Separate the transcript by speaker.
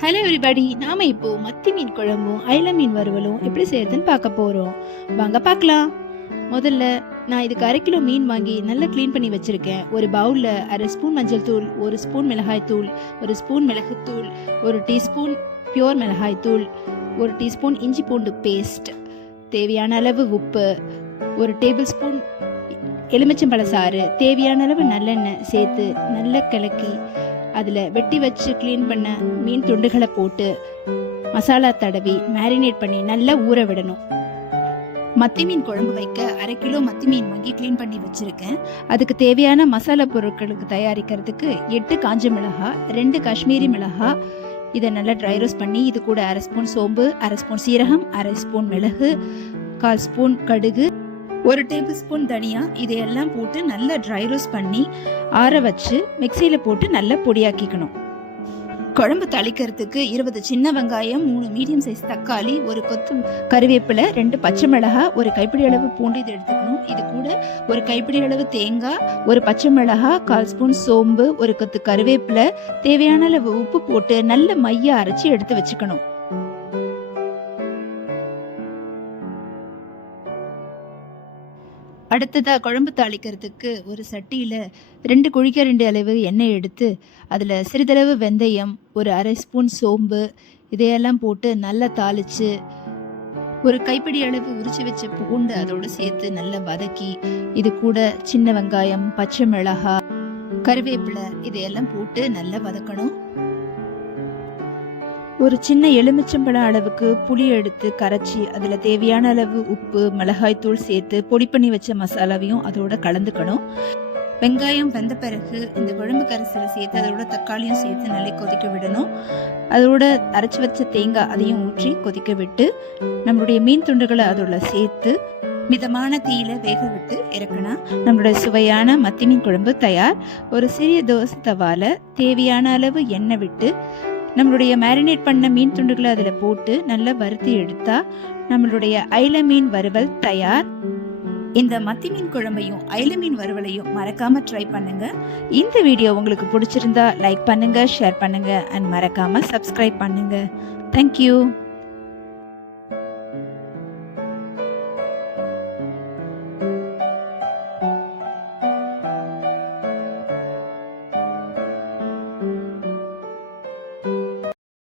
Speaker 1: Hello everybody நாம இப்போ மத்தி மீன் குழம்பும் அயில மீன் வறுவலும் எப்படி செய்யறதுன்னு பார்க்க போறோம். வாங்க பார்க்கலாம். முதல்ல நான் இதுக்கு அரை கிலோ மீன் வாங்கி நல்லா க்ளீன் பண்ணி வச்சுருக்கேன். ஒரு பவுலில் அரை ஸ்பூன் மஞ்சள் தூள் ஒரு ஸ்பூன் மிளகாய் தூள் ஒரு ஸ்பூன் மிளகுத்தூள் ஒரு டீஸ்பூன் பியோர் மிளகாய் தூள் ஒரு டீஸ்பூன் இஞ்சி பூண்டு பேஸ்ட் தேவையான அளவு உப்பு ஒரு டேபிள் ஸ்பூன் எலுமிச்சம்பழ சாறு தேவையான அளவு நல்லெண்ணெய் சேர்த்து நல்லா கிளக்கி அதில் வெட்டி வச்சு க்ளீன் பண்ண மீன் துண்டுகளை போட்டு மசாலா தடவி மேரினேட் பண்ணி நல்லா ஊற விடணும். மத்தி மீன் குழம்பு வைக்க அரை கிலோ மத்தி மீன் வாங்கி க்ளீன் பண்ணி வச்சுருக்கேன். அதுக்கு தேவையான மசாலா பொருட்களுக்கு தயாரிக்கிறதுக்கு எட்டு காஞ்ச மிளகா ரெண்டு காஷ்மீரி மிளகா இதை நல்லா ட்ரை ரோஸ்ட் பண்ணி இது கூட அரை ஸ்பூன் சோம்பு அரை ஸ்பூன் சீரகம் அரை ஸ்பூன் மிளகு கால் ஸ்பூன் கடுகு ஒரு டேபிள் ஸ்பூன் தனியா இதையெல்லாம் போட்டு நல்லா ட்ரை ரோஸ்ட் பண்ணி ஆற வச்சு மிக்சியில் போட்டு நல்லா பொடியாக்கிக்கணும். குழம்பு தாளிக்கிறதுக்கு இருபது சின்ன வெங்காயம் மூணு மீடியம் சைஸ் தக்காளி ஒரு கொத்து கருவேப்பிலை ரெண்டு பச்சை மிளகாய் ஒரு கைப்பிடி அளவு பூண்டு இது எடுத்துக்கணும். இது கூட ஒரு கைப்பிடி அளவு தேங்காய் ஒரு பச்சை மிளகாய் கால் ஸ்பூன் சோம்பு ஒரு கொத்து கருவேப்பிலை தேவையான அளவு உப்பு போட்டு நல்ல மைய அரைச்சி எடுத்து வச்சுக்கணும். அடுத்ததாக குழம்பு தாளிக்கிறதுக்கு ஒரு சட்டியில் ரெண்டு குழிக்க ரெண்டு அளவு எண்ணெய் எடுத்து அதில் சிறிதளவு வெந்தயம் ஒரு அரை ஸ்பூன் சோம்பு இதையெல்லாம் போட்டு நல்லா தாளித்து ஒரு கைப்பிடி அளவு உரிச்சு வச்ச பூண்டு அதோடு சேர்த்து நல்லா வதக்கி இது கூட சின்ன வெங்காயம் பச்சை மிளகாய் கருவேப்பிலை இதையெல்லாம் போட்டு நல்லா வதக்கணும். ஒரு சின்ன எலுமிச்சம்பழம் அளவுக்கு புளி எடுத்து கரைச்சி அதில் தேவையான அளவு உப்பு மிளகாய் தூள் சேர்த்து பொடி பண்ணி வச்ச மசாலாவையும் அதோட கலந்துக்கணும். வெங்காயம் வெந்த பிறகு இந்த குழம்பு கரைசலை சேர்த்து அதோட தக்காளியும் சேர்த்து நல்லா கொதிக்க விடணும். அதோட அரைச்சி வச்ச தேங்காய் அதையும் ஊற்றி கொதிக்க விட்டு நம்மளுடைய மீன் துண்டுகளை அதோட சேர்த்து மிதமான தீயில வேக விட்டு இறக்கணும். நம்மளுடைய சுவையான மத்தி மீன் குழம்பு தயார். ஒரு சிறிய தோசை தவால தேவையான அளவு எண்ணெய் விட்டு நம்மளுடைய மேரினேட் பண்ண மீன் துண்டுகளை அதில் போட்டு நல்லா வறுத்து எடுத்தா நம்மளுடைய ஐல மீன் வறுவல் தயார். இந்த மத்தி மீன் குழம்பையும் ஐல மீன் வறுவலையும் மறக்காம ட்ரை பண்ணுங்க. இந்த வீடியோ உங்களுக்கு பிடிச்சிருந்தா லைக் பண்ணுங்க ஷேர் பண்ணுங்க அண்ட் மறக்காம சப்ஸ்கிரைப் பண்ணுங்க. தேங்க்யூ